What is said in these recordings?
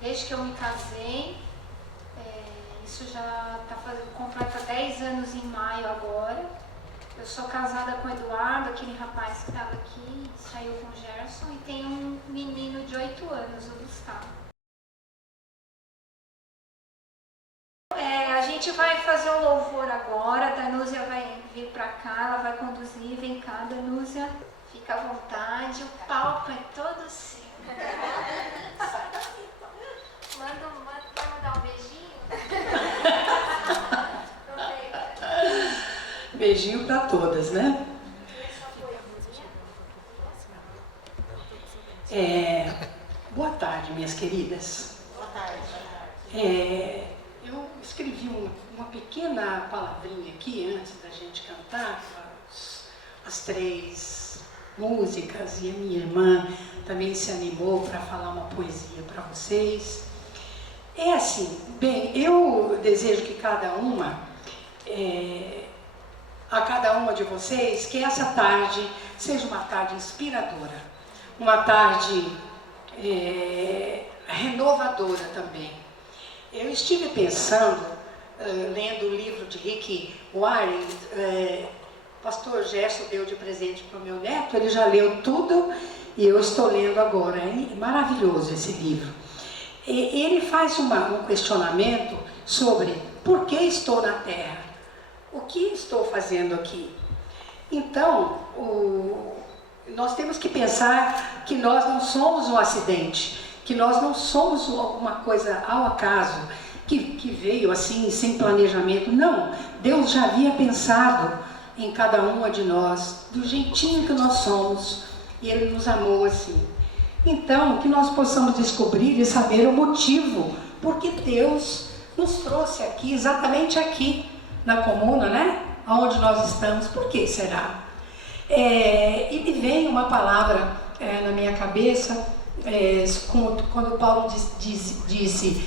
Desde que eu me casei, isso já completa 10 anos em maio agora. Eu sou casada com o Eduardo, aquele rapaz que estava aqui, saiu com o Gerson, e tenho um menino de 8 anos, o Gustavo. A gente vai fazer o louvor agora, a Danúzia vai vir para cá, ela vai conduzir. Vem cá, Danúzia, fica à vontade, o palco é todo seu. Quer mandar um beijinho? Beijinho para todas, né? Boa tarde, minhas queridas. Boa tarde. Eu escrevi uma pequena palavrinha aqui antes da gente cantar as 3 músicas, e a minha irmã também se animou para falar uma poesia para vocês. É assim, bem, eu desejo que a cada uma de vocês, que essa tarde seja uma tarde inspiradora, uma tarde renovadora também. Eu estive pensando, lendo o livro de Rick Warren, pastor Gerson deu de presente para o meu neto, ele já leu tudo e eu estou lendo agora. É maravilhoso esse livro. Ele faz um questionamento sobre por que estou na Terra, o que estou fazendo aqui. Então, nós temos que pensar que nós não somos um acidente, que nós não somos alguma coisa ao acaso, que veio assim, sem planejamento. Não, Deus já havia pensado em cada uma de nós, do jeitinho que nós somos, e Ele nos amou assim. Então, que nós possamos descobrir e saber o motivo por que Deus nos trouxe aqui, exatamente aqui, na comuna, né? Onde nós estamos. Por que será? E me vem uma palavra na minha cabeça, quando Paulo disse,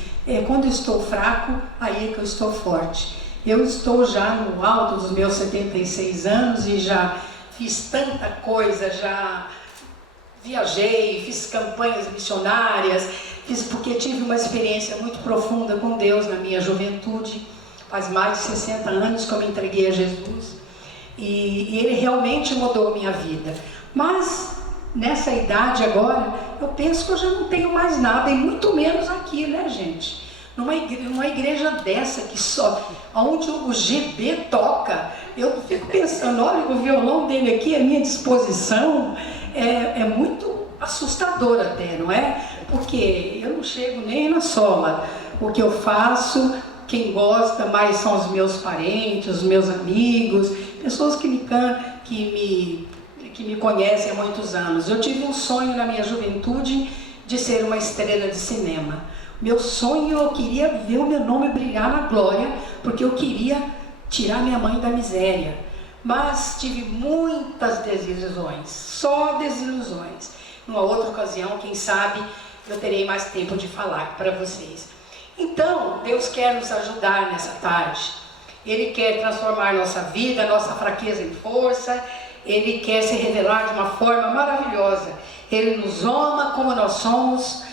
quando eu estou fraco, aí é que eu estou forte. Eu estou já no alto dos meus 76 anos e já fiz tanta coisa, já viajei, fiz campanhas missionárias, porque tive uma experiência muito profunda com Deus na minha juventude. Faz mais de 60 anos que eu me entreguei a Jesus e Ele realmente mudou a minha vida. Mas nessa idade agora, eu penso que eu já não tenho mais nada, e muito menos aqui, né, gente? Numa igreja dessa, onde o GB toca, eu fico pensando, olha, o violão dele aqui à minha disposição, é muito assustador até, não é? Porque eu não chego nem na sola. O que eu faço, quem gosta mais são os meus parentes, os meus amigos, pessoas que me conhecem há muitos anos. Eu tive um sonho na minha juventude de ser uma estrela de cinema. Meu sonho, eu queria ver o meu nome brilhar na glória, porque eu queria tirar minha mãe da miséria. Mas tive muitas desilusões, só desilusões. Numa outra ocasião, quem sabe, eu terei mais tempo de falar para vocês. Então, Deus quer nos ajudar nessa tarde. Ele quer transformar nossa vida, nossa fraqueza em força. Ele quer se revelar de uma forma maravilhosa. Ele nos ama como nós somos.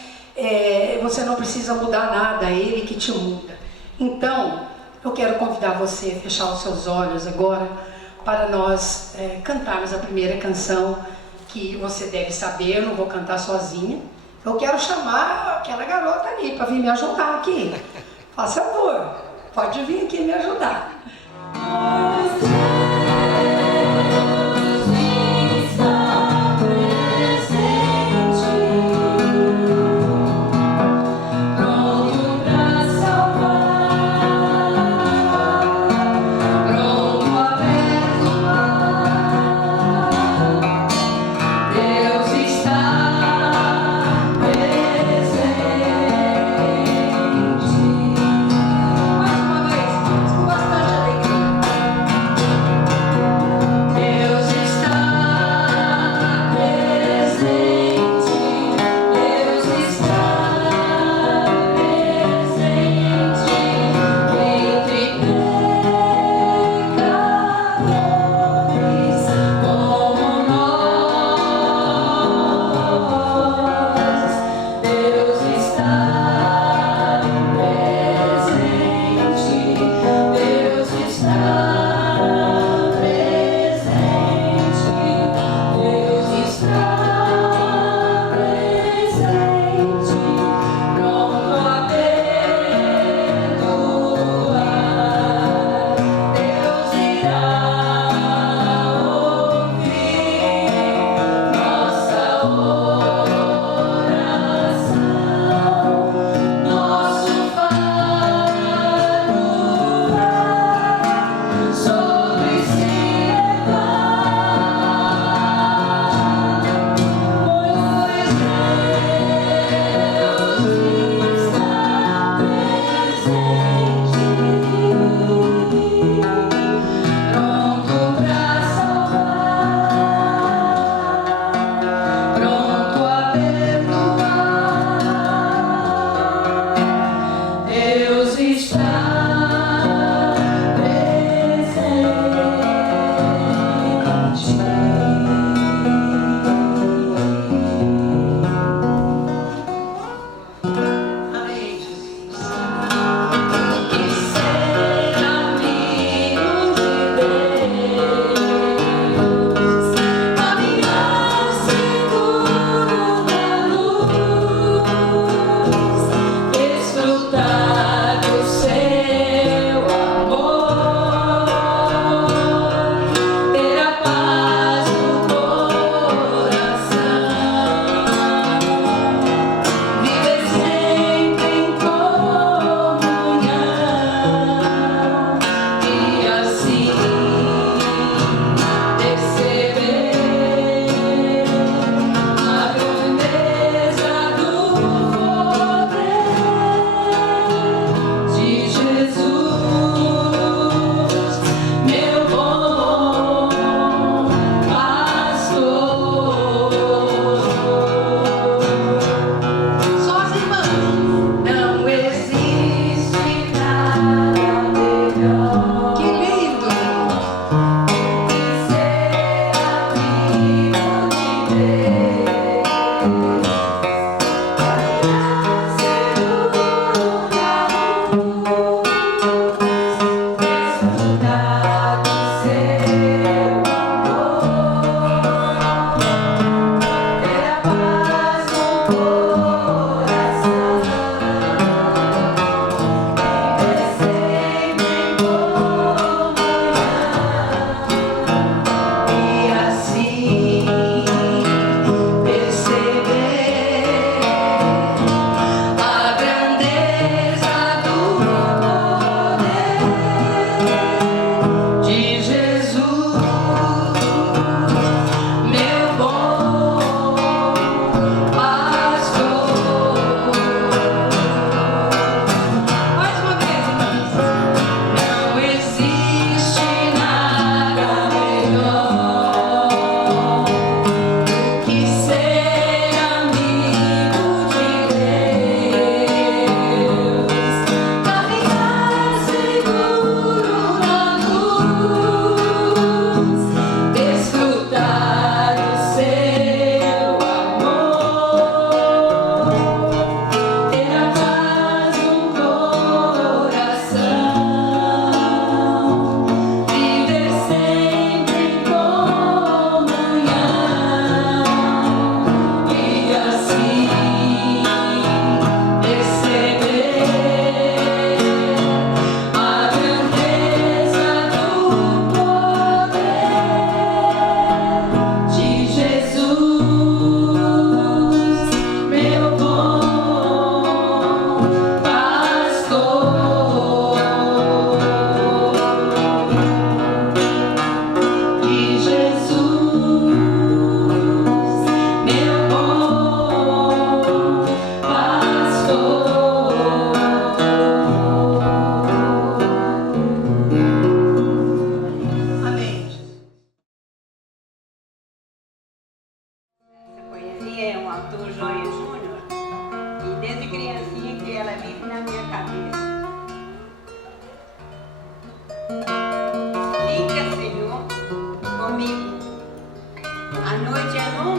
Você não precisa mudar nada, é Ele que te muda. Então, eu quero convidar você a fechar os seus olhos agora, para nós cantarmos a primeira canção que você deve saber. Eu não vou cantar sozinha. Eu quero chamar aquela garota ali para vir me ajudar aqui. Faça favor, pode vir aqui me ajudar.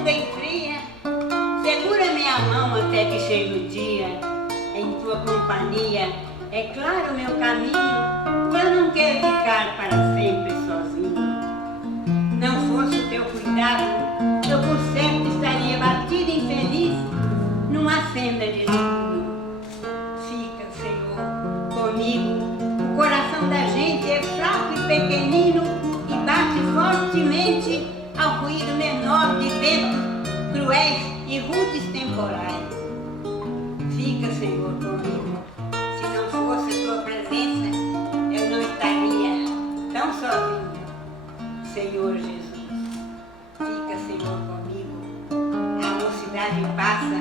longa e fria, segura minha mão até que chegue o dia. Em tua companhia, é claro meu caminho, eu não quero ficar para sempre sozinho. Não fosse o teu cuidado, eu por certo estaria batida e infeliz numa senda de espinho. Fica, Senhor, comigo. O coração da gente é fraco e pequenino e bate fortemente ao ruído menor de ventos cruéis e rudes temporais. Fica, Senhor, comigo. Se não fosse tua presença, eu não estaria tão sozinho. Senhor Jesus, fica, Senhor, comigo. A mocidade passa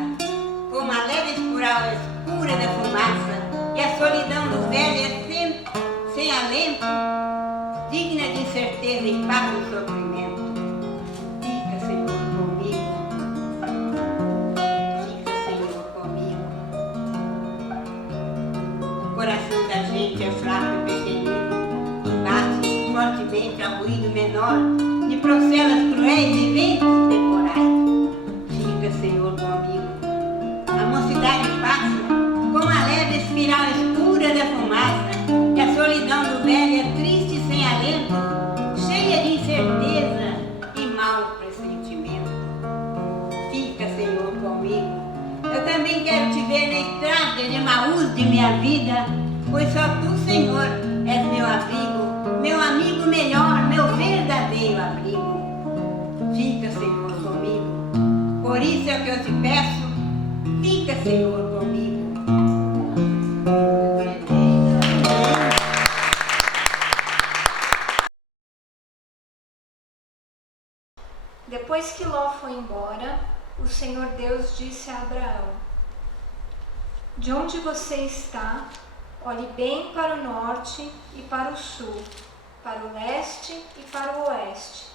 como a leve espiral escura da fumaça, e a solidão do velho é sempre sem alento, digna de incerteza e paz no sofrimento. Fica, Senhor, comigo. Fica, Senhor, comigo. O coração da gente é fraco e pequenino e bate fortemente ao ruído menor de procelas cruéis e ventos temporais. Fica, Senhor, comigo. A mocidade passa como a leve espiral escura da fumaça, e a solidão do velho é triste e sem alento, cheia de incerteza e mau pressentimento. Fica, Senhor, comigo. Eu também quero te ver na estrada de Emaús de minha vida, pois só tu, Senhor, és meu abrigo, meu amigo melhor, meu verdadeiro abrigo. Fica, Senhor, comigo. Por isso é que eu te peço, fica, Senhor, comigo. Depois que Ló foi embora, o Senhor Deus disse a Abraão: de onde você está, olhe bem para o norte e para o sul, para o leste e para o oeste.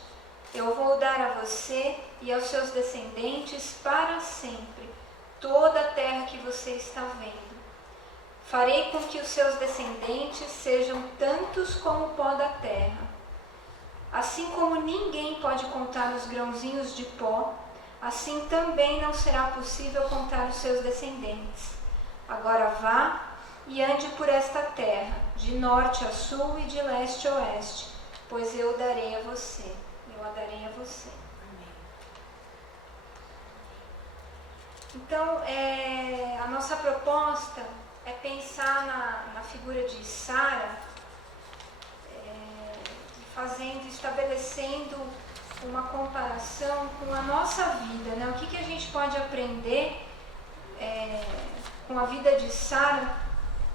Eu vou dar a você e aos seus descendentes para sempre toda a terra que você está vendo. Farei com que os seus descendentes sejam tantos como o pó da terra. Assim como ninguém pode contar os grãozinhos de pó, assim também não será possível contar os seus descendentes. Agora vá e ande por esta terra, de norte a sul e de leste a oeste, pois eu darei a você. Eu a darei a você. Então, a nossa proposta é pensar na figura de Sara, estabelecendo uma comparação com a nossa vida, né? O que a gente pode aprender com a vida de Sara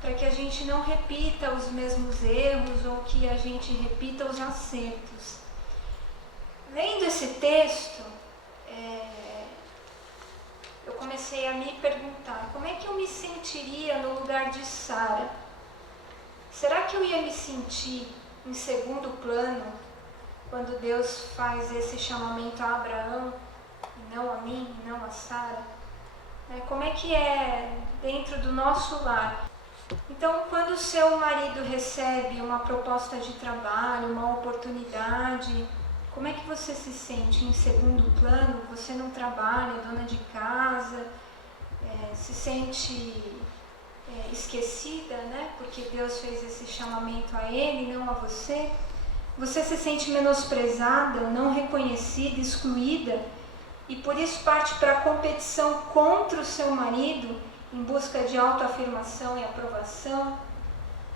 para que a gente não repita os mesmos erros ou que a gente repita os acertos. Lendo esse texto, eu comecei a me perguntar como é que eu me sentiria no lugar de Sara. Será que eu ia me sentir em segundo plano quando Deus faz esse chamamento a Abraão e não a mim, e não a Sara? Como é que é dentro do nosso lar? Então, quando o seu marido recebe uma proposta de trabalho, uma oportunidade, como é que você se sente em segundo plano? Você não trabalha, é dona de casa, se sente esquecida, né? Porque Deus fez esse chamamento a ele, não a você. Você se sente menosprezada, não reconhecida, excluída, e por isso parte para a competição contra o seu marido, em busca de autoafirmação e aprovação.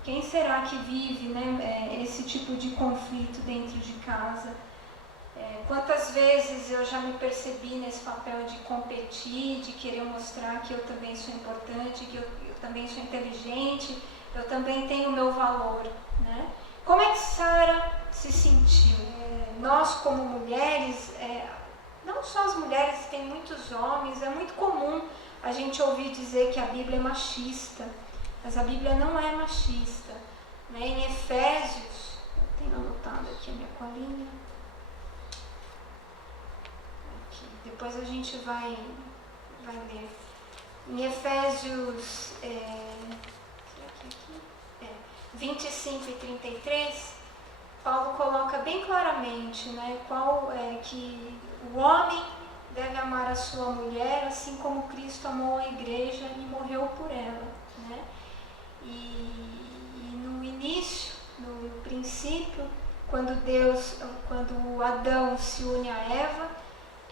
Quem será que vive, né, esse tipo de conflito dentro de casa? Quantas vezes eu já me percebi nesse papel de competir, de querer mostrar que eu também sou importante, que eu também sou inteligente, eu também tenho o meu valor, né? Como é que Sara se sentiu? Nós, como mulheres, não só as mulheres, tem muitos homens, é muito comum a gente ouvir dizer que a Bíblia é machista, mas a Bíblia não é machista, né? Em Efésios, eu tenho anotado aqui a minha colinha, aqui, depois a gente vai ler. Em Efésios 25 e 33, Paulo coloca bem claramente, né, que o homem deve amar a sua mulher, assim como Cristo amou a igreja e morreu por ela, né? E no início, no princípio, quando Adão se une a Eva,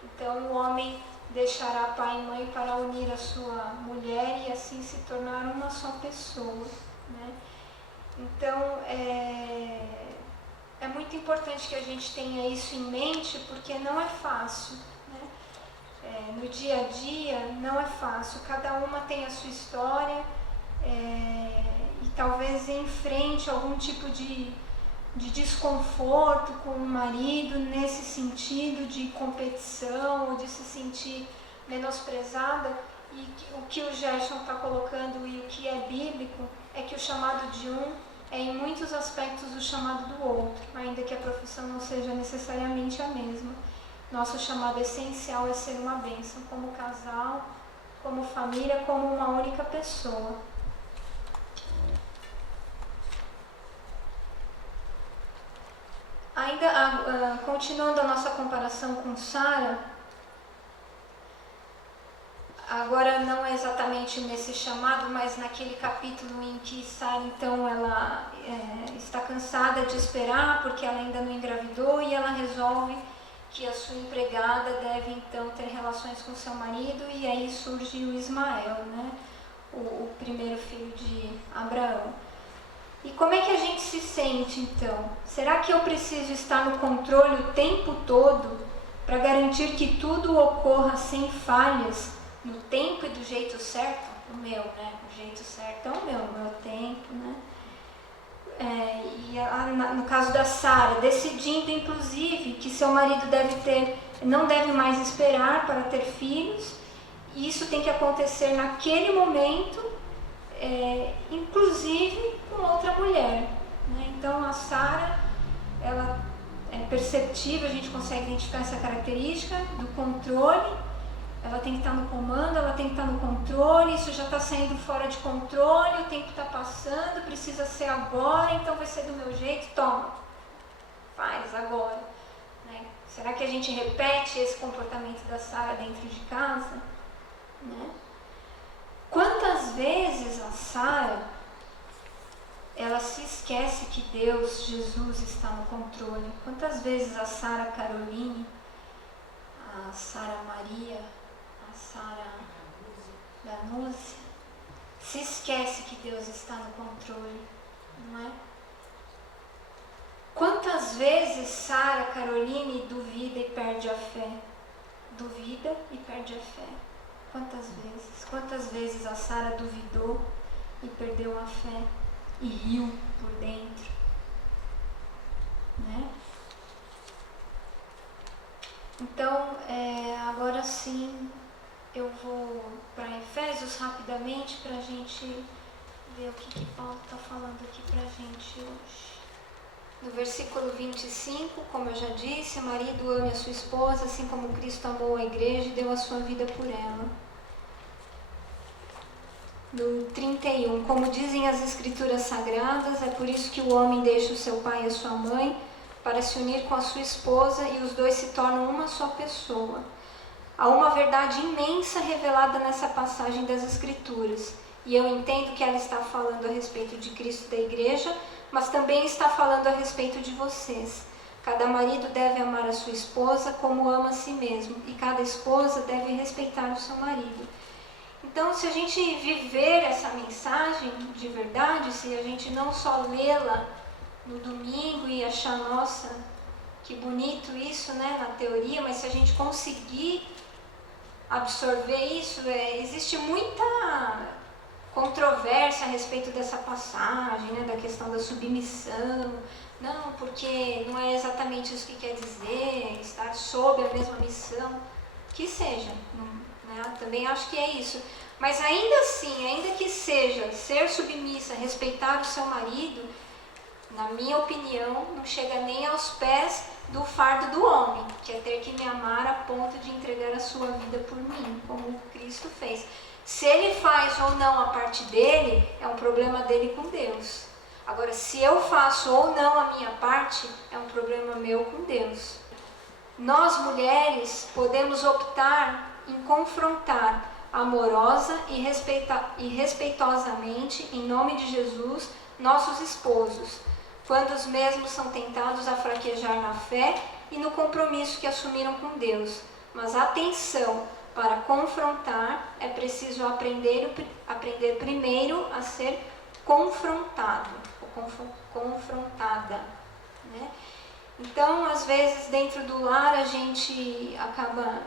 então o homem deixará pai e mãe para unir a sua mulher e assim se tornar uma só pessoa, né? Então é muito importante que a gente tenha isso em mente, porque não é fácil, né? No dia a dia não é fácil, cada uma tem a sua história e talvez enfrente algum tipo de desconforto com o marido nesse sentido de competição ou de se sentir menosprezada. E o que o Gerson está colocando e o que é bíblico é que o chamado de um é em muitos aspectos o chamado do outro, ainda que a profissão não seja necessariamente a mesma. Nosso chamado essencial é ser uma bênção como casal, como família, como uma única pessoa. Ainda continuando a nossa comparação com Sara, agora não é exatamente nesse chamado, mas naquele capítulo em que Sara, então, ela está cansada de esperar porque ela ainda não engravidou e ela resolve que a sua empregada deve, então, ter relações com seu marido, e aí surge o Ismael, né? O primeiro filho de Abraão. E como é que a gente se sente, então? Será que eu preciso estar no controle o tempo todo para garantir que tudo ocorra sem falhas, no tempo e do jeito certo? O meu, né? O jeito certo é o meu tempo, né? No caso da Sara, decidindo, inclusive, que seu marido não deve mais esperar para ter filhos, e isso tem que acontecer naquele momento, inclusive com outra mulher, né? Então a Sara, ela é perceptível, a gente consegue identificar essa característica do controle. Ela tem que estar no comando, ela tem que estar no controle, isso já está saindo fora de controle, o tempo está passando, precisa ser agora, então vai ser do meu jeito, toma, faz agora, né? Será que a gente repete esse comportamento da Sara dentro de casa, né? Quantas vezes a Sara, ela se esquece que Deus, Jesus, está no controle? Quantas vezes a Sara Caroline, a Sara Maria, a Sara Danúcia, se esquece que Deus está no controle, não é? Quantas vezes Sara Caroline duvida e perde a fé? Duvida e perde a fé. Quantas vezes? Quantas vezes a Sara duvidou e perdeu a fé e riu por dentro, né? Então, agora sim, eu vou para Efésios rapidamente para a gente ver o que Paulo está falando aqui para a gente hoje. No versículo 25, como eu já disse, marido ame a sua esposa, assim como Cristo amou a igreja e deu a sua vida por ela. No 31, como dizem as escrituras sagradas, é por isso que o homem deixa o seu pai e a sua mãe para se unir com a sua esposa e os dois se tornam uma só pessoa. Há uma verdade imensa revelada nessa passagem das escrituras, e eu entendo que ela está falando a respeito de Cristo e da igreja, mas também está falando a respeito de vocês. Cada marido deve amar a sua esposa como ama a si mesmo, e cada esposa deve respeitar o seu marido. Então, se a gente viver essa mensagem de verdade, se a gente não só lê-la no domingo e achar, nossa, que bonito isso, né, na teoria, mas se a gente conseguir absorver isso, existe muita controvérsia a respeito dessa passagem, né, da questão da submissão. Não, porque não é exatamente isso que quer dizer, estar sob a mesma missão, que seja, né? Também acho que é isso. Mas ainda assim, ainda que seja ser submissa, respeitar o seu marido, na minha opinião, não chega nem aos pés do fardo do homem, que é ter que me amar a ponto de entregar a sua vida por mim, como Cristo fez. Se ele faz ou não a parte dele, é um problema dele com Deus. Agora, se eu faço ou não a minha parte, é um problema meu com Deus. Nós, mulheres, podemos optar em confrontar amorosa e respeitosamente, em nome de Jesus, nossos esposos, quando os mesmos são tentados a fraquejar na fé e no compromisso que assumiram com Deus. Mas atenção, para confrontar é preciso aprender primeiro a ser confrontado, ou confrontada, né? Então, às vezes, dentro do lar, a gente acaba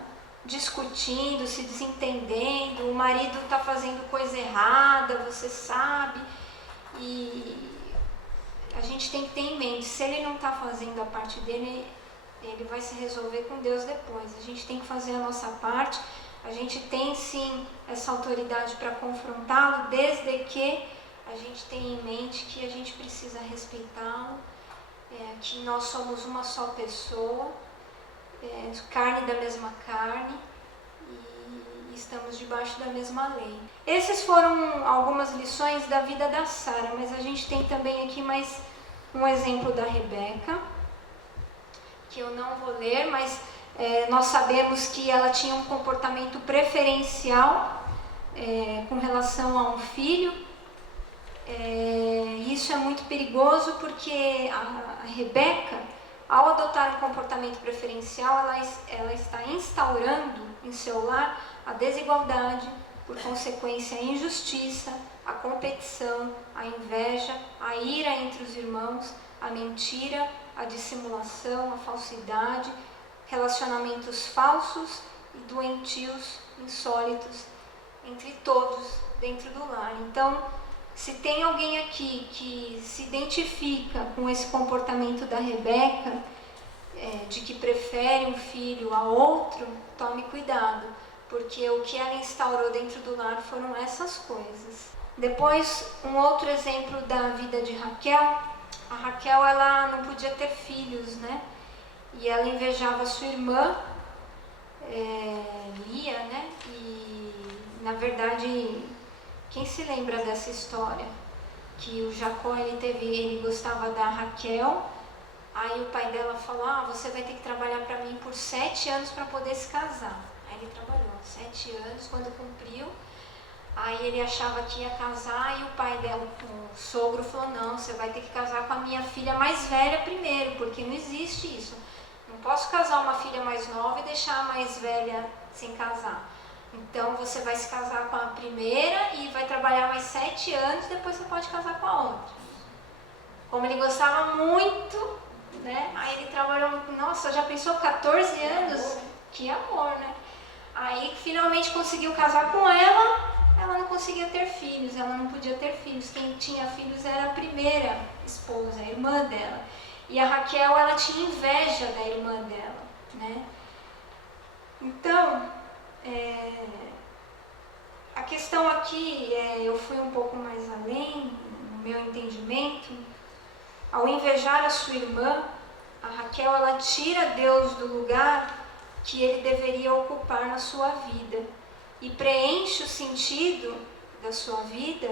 discutindo, se desentendendo, o marido está fazendo coisa errada, você sabe, e a gente tem que ter em mente, se ele não está fazendo a parte dele, ele vai se resolver com Deus depois. A gente tem que fazer a nossa parte, a gente tem sim essa autoridade para confrontá-lo, desde que a gente tenha em mente que a gente precisa respeitá-lo, que nós somos uma só pessoa, carne da mesma carne, e estamos debaixo da mesma lei. Esses foram algumas lições da vida da Sara, mas a gente tem também aqui mais um exemplo da Rebeca, que eu não vou ler, mas nós sabemos que ela tinha um comportamento preferencial com relação a um filho. Isso é muito perigoso porque a Rebeca, ao adotar um comportamento preferencial, ela está instaurando em seu lar a desigualdade, por consequência a injustiça, a competição, a inveja, a ira entre os irmãos, a mentira, a dissimulação, a falsidade, relacionamentos falsos e doentios, insólitos, entre todos dentro do lar. Então, se tem alguém aqui que se identifica com esse comportamento da Rebeca, de que prefere um filho a outro, tome cuidado, porque o que ela instaurou dentro do lar foram essas coisas. Depois, um outro exemplo da vida de Raquel. A Raquel, ela não podia ter filhos, né? E ela invejava a sua irmã, Lia, né? E, na verdade, quem se lembra dessa história? Que o Jacó, ele gostava da Raquel, aí o pai dela falou, você vai ter que trabalhar para mim por 7 anos para poder se casar. Aí ele trabalhou 7 anos, quando cumpriu, aí ele achava que ia casar e o pai dela, o sogro, falou, não, você vai ter que casar com a minha filha mais velha primeiro, porque não existe isso. Não posso casar uma filha mais nova e deixar a mais velha sem casar. Então você vai se casar com a primeira e vai trabalhar mais 7 anos, depois você pode casar com a outra. Como ele gostava muito, né? Aí ele trabalhou, nossa, já pensou 14 anos? Que amor, né? Aí finalmente conseguiu casar com ela não conseguia ter filhos, ela não podia ter filhos. Quem tinha filhos era a primeira esposa, a irmã dela. E a Raquel, ela tinha inveja da irmã dela, né? Então, a questão aqui, eu fui um pouco mais além, no meu entendimento. Ao invejar a sua irmã, a Raquel, ela tira Deus do lugar que ele deveria ocupar na sua vida e preenche o sentido da sua vida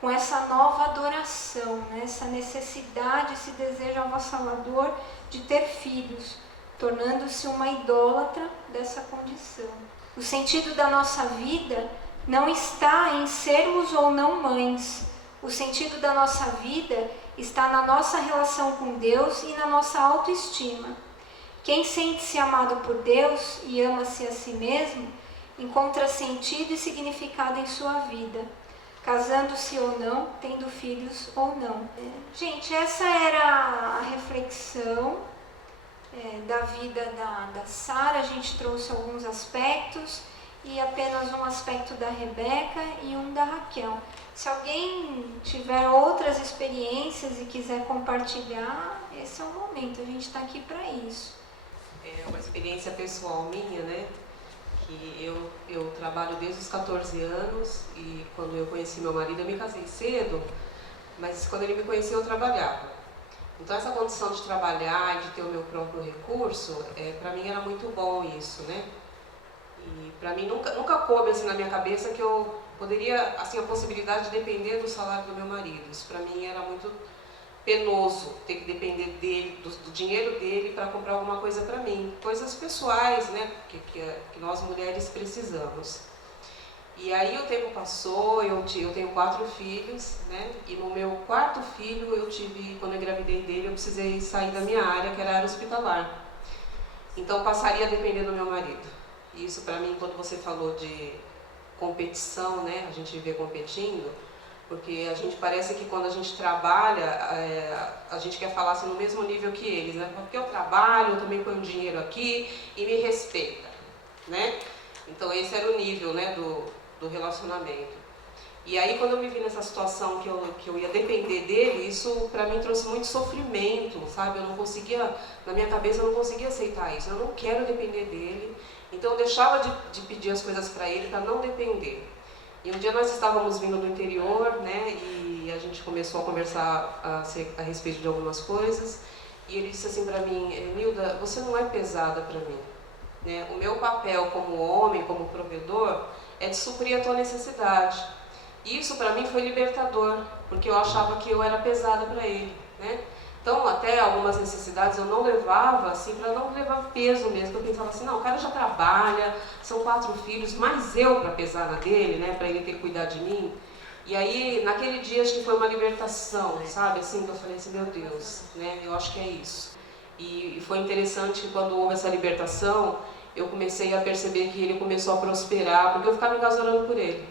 com essa nova adoração, né? Essa necessidade, esse desejo avassalador de ter filhos, tornando-se uma idólatra dessa condição. O sentido da nossa vida não está em sermos ou não mães. O sentido da nossa vida está na nossa relação com Deus e na nossa autoestima. Quem sente-se amado por Deus e ama-se a si mesmo, encontra sentido e significado em sua vida, casando-se ou não, tendo filhos ou não. Gente, essa era a reflexão da vida da Sara. A gente trouxe alguns aspectos e apenas um aspecto da Rebeca e um da Raquel. Se alguém tiver outras experiências e quiser compartilhar, esse é o momento, a gente está aqui para isso. É uma experiência pessoal minha, né? Que eu trabalho desde os 14 anos e quando eu conheci meu marido, eu me casei cedo, mas quando ele me conheceu eu trabalhava. Então essa condição de trabalhar e de ter o meu próprio recurso, para mim era muito bom isso, né? E para mim nunca coube assim na minha cabeça que eu poderia, assim, a possibilidade de depender do salário do meu marido. Isso para mim era muito penoso ter que depender dele, do dinheiro dele para comprar alguma coisa para mim. Coisas pessoais, né, que nós mulheres precisamos. E aí o tempo passou, eu tenho 4 filhos, né, e no meu 4º filho quando eu engravidei dele, eu precisei sair da minha área, que era a área hospitalar. Então passaria a depender do meu marido. E isso para mim, quando você falou de competição, né, a gente viver competindo, porque a gente parece que quando a gente trabalha, a gente quer falar assim, no mesmo nível que eles, né? Porque eu trabalho, eu também ponho dinheiro aqui e me respeita, né? Então esse era o nível, né, do relacionamento. E aí quando eu me vi nessa situação que eu ia depender dele, isso para mim trouxe muito sofrimento, sabe? Eu não conseguia, na minha cabeça eu não conseguia aceitar isso, eu não quero depender dele. Então eu deixava de pedir as coisas para ele para não depender. E um dia nós estávamos vindo do interior, né, e a gente começou a conversar a respeito de algumas coisas, e ele disse assim para mim: Nilda, você não é pesada para mim, né? O meu papel como homem, como provedor, é de suprir a tua necessidade. E isso para mim foi libertador, porque eu achava que eu era pesada para ele, né? Então, até algumas necessidades eu não levava, assim, para não levar peso mesmo. Eu pensava assim, não, o cara já trabalha, são 4 filhos, mas eu para pesar na dele, né, para ele ter que cuidar de mim. E aí, naquele dia, acho que foi uma libertação, sabe, assim, que eu falei assim, meu Deus, né, eu acho que é isso. E foi interessante que quando houve essa libertação, eu comecei a perceber que ele começou a prosperar, porque eu ficava em casa orando por ele,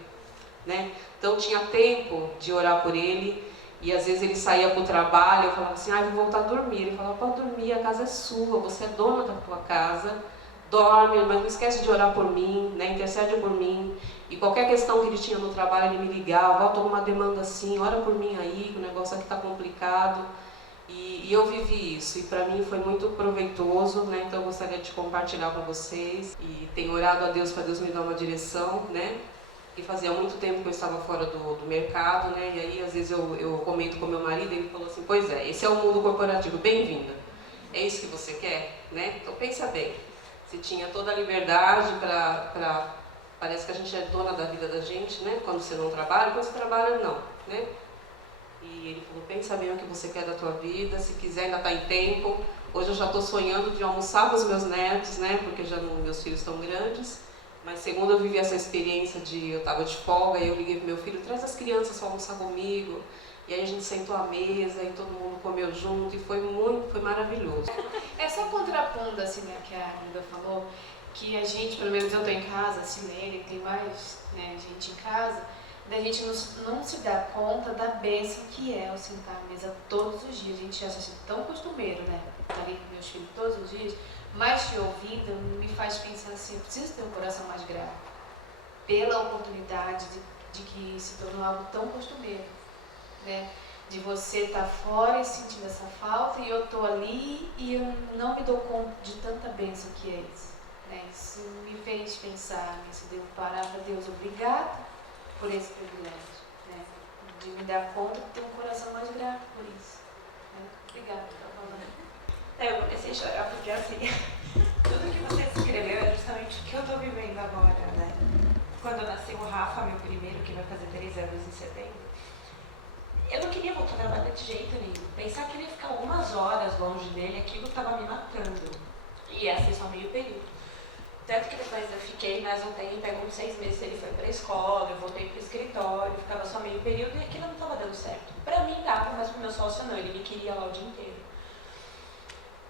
né. Então, tinha tempo de orar por ele. E às vezes ele saía para o trabalho, eu falava assim, vou voltar a dormir. Ele falava, pode dormir, a casa é sua, você é dona da tua casa, dorme, mas não esquece de orar por mim, né? Intercede por mim. E qualquer questão que ele tinha no trabalho, ele me ligava, estou com uma demanda assim, ora por mim aí, o negócio aqui está complicado. E eu vivi isso, e para mim foi muito proveitoso, né? Então eu gostaria de compartilhar com vocês. E tenho orado a Deus para Deus me dar uma direção, né? E fazia muito tempo que eu estava fora do mercado, né? E aí, às vezes, eu comento com meu marido e ele falou assim, pois é, esse é o mundo corporativo, bem-vinda. É isso que você quer, né? Então, pensa bem. Você tinha toda a liberdade para... Parece que a gente é dona da vida da gente, né? Quando você não trabalha, quando você trabalha, não, né? E ele falou, pensa bem o que você quer da tua vida, se quiser ainda está em tempo. Hoje eu já estou sonhando de almoçar com os meus netos, né? Porque meus filhos estão grandes. Mas segundo eu vivi essa experiência eu estava de folga e eu liguei pro meu filho, traz as crianças para almoçar comigo. E aí a gente sentou à mesa e todo mundo comeu junto e foi maravilhoso. É só contrapondo assim, né, que a Nilda falou, que a gente, pelo menos eu estou em casa, a Silene, tem mais, né, gente em casa, da gente não se dá conta da bênção que é o sentar à mesa todos os dias. A gente acha assim, tão costumeiro, né, estar ali com meus filhos todos os dias. Mas te ouvindo me faz pensar assim, eu preciso ter um coração mais grato pela oportunidade de que se tornou algo tão costumeiro, né? De você estar fora e sentindo essa falta e eu estou ali e eu não me dou conta de tanta bênção que é isso, né? Isso me fez pensar nisso, de eu parar para Deus, obrigada por esse privilégio, né? De me dar conta de ter um coração mais grato por isso, né? Obrigada por falar. Eu comecei a chorar porque assim, tudo que você escreveu é justamente o que eu estou vivendo agora, né? Quando nasceu o Rafa, meu primeiro, que vai fazer 3 anos em setembro, eu não queria voltar a trabalhar de jeito nenhum. Pensar que ele ia ficar algumas horas longe dele, aquilo estava me matando. E ia ser só meio período. Tanto que depois eu fiquei mais um tempo, aí com 6 meses ele foi para a escola, eu voltei para o escritório, ficava só meio período e aquilo não estava dando certo. Para mim dava, mas para o meu sócio não, ele me queria lá o dia inteiro.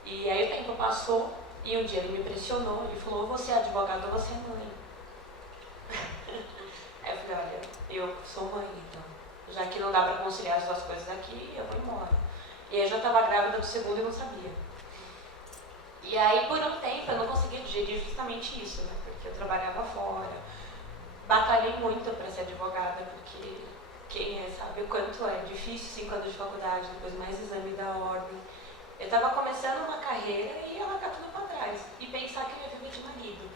E aí o tempo passou e um dia ele me pressionou, ele falou, você é advogado ou você é mãe? Aí eu falei, olha, eu sou mãe então, já que não dá para conciliar as 2 coisas aqui, eu vou embora. E aí eu já estava grávida do segundo e não sabia. E aí por um tempo eu não conseguia digerir justamente isso, né? Porque eu trabalhava fora, batalhei muito para ser advogada, porque quem sabe o quanto é difícil 5 anos de faculdade, depois mais exame da ordem. Eu estava começando uma carreira e ia largar tudo para trás e pensar que eu ia viver de marido.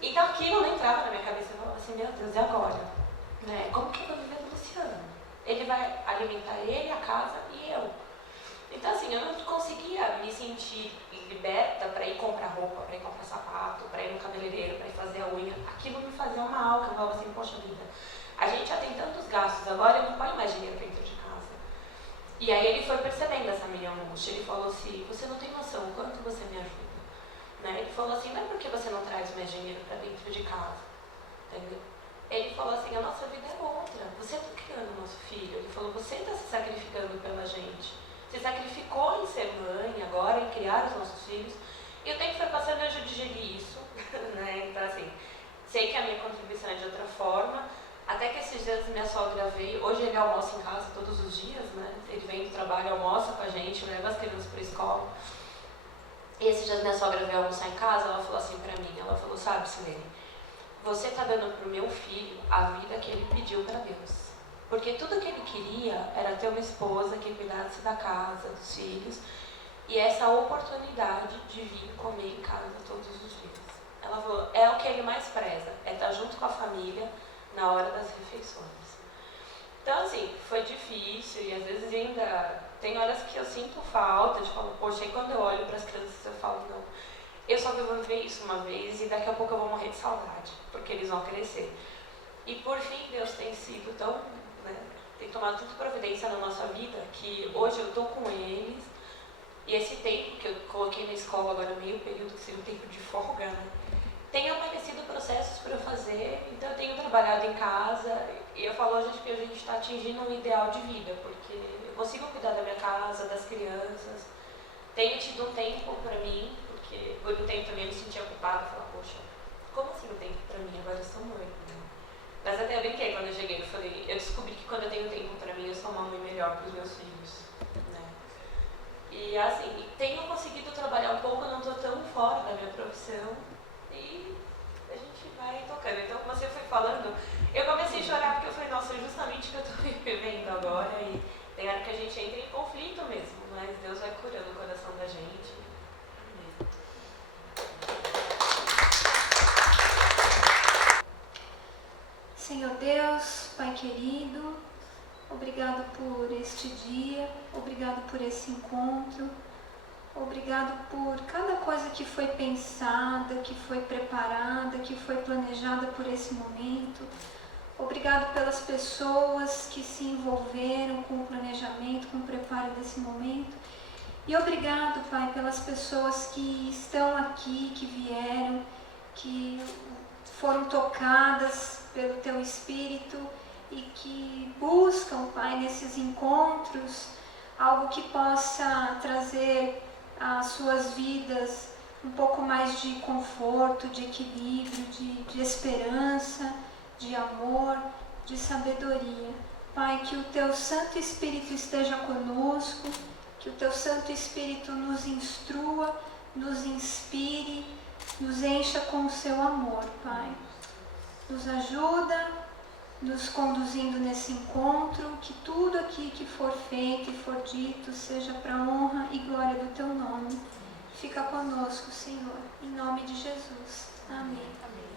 Então aquilo não entrava na minha cabeça, eu falava assim, meu Deus, e agora? Né? Como que eu vou viver do Luciano? Ele vai alimentar ele, a casa e eu. Então assim, eu não conseguia me sentir liberta para ir comprar roupa, para ir comprar sapato, para ir no cabeleireiro, para ir fazer a unha. Aquilo me fazia uma alma, eu falava assim, poxa vida, a gente já tem tantos gastos agora, eu não ponho mais dinheiro dentro de casa. E aí ele foi percebendo essa minha angústia. Ele falou assim, você não tem noção o quanto você me ajuda. Né? Ele falou assim, não é porque você não traz mais dinheiro para dentro de casa. Entendeu? Ele falou assim, a nossa vida é outra. Você está criando o nosso filho. Ele falou, você está se sacrificando pela gente. Você sacrificou em ser mãe, agora em criar os nossos filhos. E o tempo foi passando e eu já digeri isso. Né? Então assim, sei que a minha contribuição é de outra forma. Até que esses dias minha sogra veio, hoje ele almoça em casa todos os dias, né? Ele vem do trabalho, almoça com a gente, leva as crianças para a escola. E esses dias minha sogra veio almoçar em casa, ela falou assim pra mim, ela falou, sabe, Silene, você está dando pro meu filho a vida que ele pediu para Deus. Porque tudo que ele queria era ter uma esposa que cuidasse da casa, dos filhos, e essa oportunidade de vir comer em casa todos os dias. Ela falou, é o que ele mais preza, é estar junto com a família na hora das refeições. Então assim, foi difícil e às vezes ainda tem horas que eu sinto falta, de falar, poxa, e quando eu olho para as crianças eu falo, não, eu só vou viver isso uma vez e daqui a pouco eu vou morrer de saudade, porque eles vão crescer. E por fim, Deus tem sido tão, né, tem tomado tanta providência na nossa vida, que hoje eu estou com eles, e esse tempo que eu coloquei na escola agora, meio período, que seria um tempo de folga, né, tem aparecido processos para eu fazer, então eu tenho trabalhado em casa, e eu falo hoje que a gente está atingindo um ideal de vida, porque eu consigo cuidar da minha casa, das crianças, tenho tido um tempo para mim, porque por um tempo também eu me sentia culpada, falar, poxa, como assim um tempo para mim? Agora eu sou mãe, né? Mas até eu brinquei quando eu cheguei, eu falei, eu descobri que quando eu tenho tempo para mim, eu sou uma mãe melhor para os meus filhos, né? E assim, tenho conseguido trabalhar um pouco, não estou tão fora da minha profissão, e a gente vai tocando. Então, como você foi falando, eu comecei a chorar porque eu falei, nossa, é justamente o que eu estou vivendo agora, e tem hora que a gente entra em conflito mesmo, mas Deus vai curando o coração da gente. Senhor Deus, Pai querido, obrigado por este dia, obrigado por esse encontro, obrigado por cada coisa que foi pensada, que foi preparada, que foi planejada por esse momento. Obrigado pelas pessoas que se envolveram com o planejamento, com o preparo desse momento. E obrigado, Pai, pelas pessoas que estão aqui, que vieram, que foram tocadas pelo Teu Espírito e que buscam, Pai, nesses encontros, algo que possa trazer às suas vidas um pouco mais de conforto, de equilíbrio, de esperança, de amor, de sabedoria. Pai, que o Teu Santo Espírito esteja conosco, que o Teu Santo Espírito nos instrua, nos inspire, nos encha com o Seu amor, Pai. Nos ajuda, nos conduzindo nesse encontro, que tudo aqui que for feito e for dito seja para a honra e glória do Teu nome. Fica conosco, Senhor, em nome de Jesus. Amém. Amém.